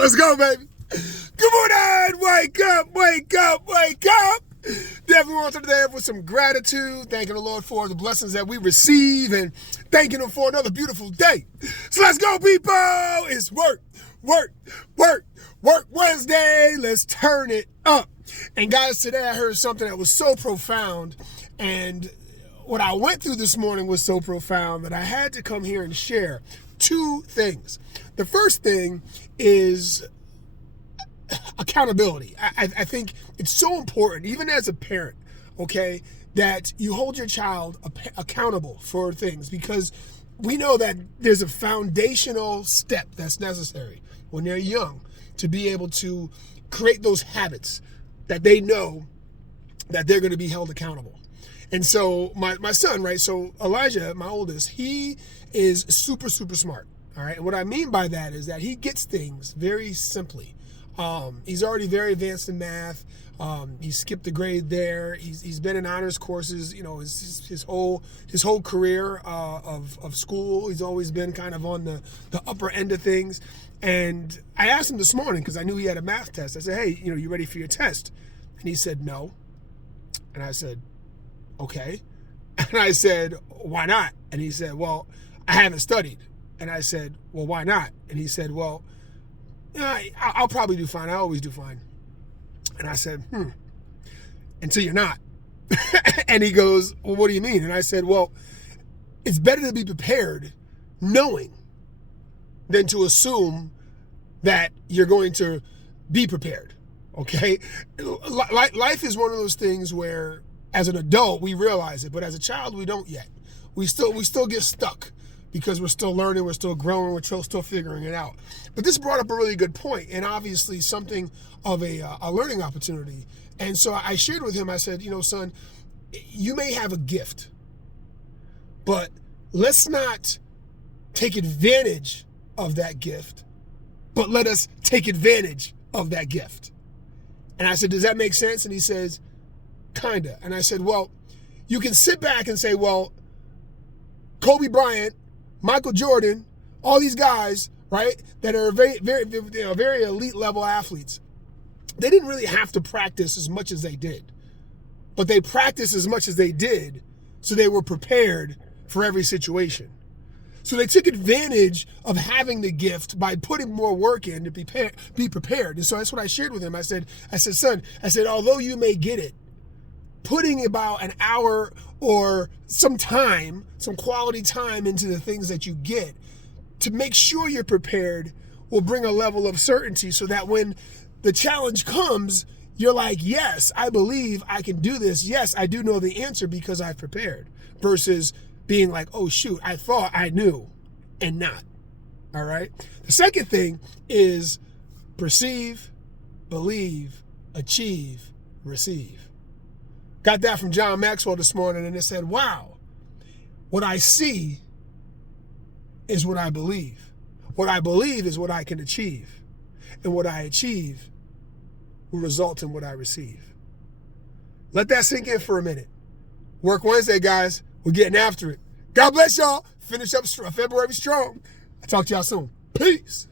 Let's go, baby. Good morning. Wake up, wake up, wake up. Definitely want to today with some gratitude, thanking the Lord for the blessings that we receive and thanking Him for another beautiful day. So let's go, people. It's work Wednesday. Let's turn it up. And guys, today I heard something that was so profound, and what I went through this morning was so profound that I had to come here and share two things. The first thing is accountability. I think it's so important, even as a parent, okay, that you hold your child accountable for things, because we know that there's a foundational step that's necessary when they're young to be able to create those habits that they know that they're going to be held accountable. And so my son, right, so Elijah, my oldest, he is super smart, all right? And what I mean by that is that he gets things very simply. He's already very advanced in math. He skipped a grade there. He's been in honors courses, you know, his whole career of school. He's always been kind of on the upper end of things. And I asked him this morning, because I knew he had a math test. I said, hey, you know, you ready for your test? And he said, no. And I said, okay. And I said, why not? And he said, well, I haven't studied. And I said, well, why not? And he said, well, I'll probably do fine. I always do fine. And I said, until you're not. And he goes, well, what do you mean? And I said, well, it's better to be prepared knowing than to assume that you're going to be prepared, okay? Life is one of those things where as an adult, we realize it, but as a child, we don't yet. We still get stuck because we're still learning, we're still growing, we're still figuring it out. But this brought up a really good point, and obviously something of a learning opportunity. And so I shared with him, I said, you know, son, you may have a gift, but let's not take advantage of that gift, but let us take advantage of that gift. And I said, does that make sense? And he says, kinda. And I said, well, you can sit back and say, well, Kobe Bryant, Michael Jordan, all these guys, right, that are very elite level athletes, they didn't really have to practice as much as they did. But they practiced as much as they did, so they were prepared for every situation. So they took advantage of having the gift by putting more work in to be prepared. And so that's what I shared with him. I said, son, although you may get it, putting about an hour or some time, some quality time into the things that you get to make sure you're prepared will bring a level of certainty, so that when the challenge comes, you're like, yes, I believe I can do this. Yes, I do know the answer because I've prepared, versus being like, oh shoot, I thought I knew and not. All right. The second thing is perceive, believe, achieve, receive. Got that from John Maxwell this morning, and it said, wow, what I see is what I believe. What I believe is what I can achieve. And what I achieve will result in what I receive. Let that sink in for a minute. Work Wednesday, guys. We're getting after it. God bless y'all. Finish up February strong. I'll talk to y'all soon. Peace.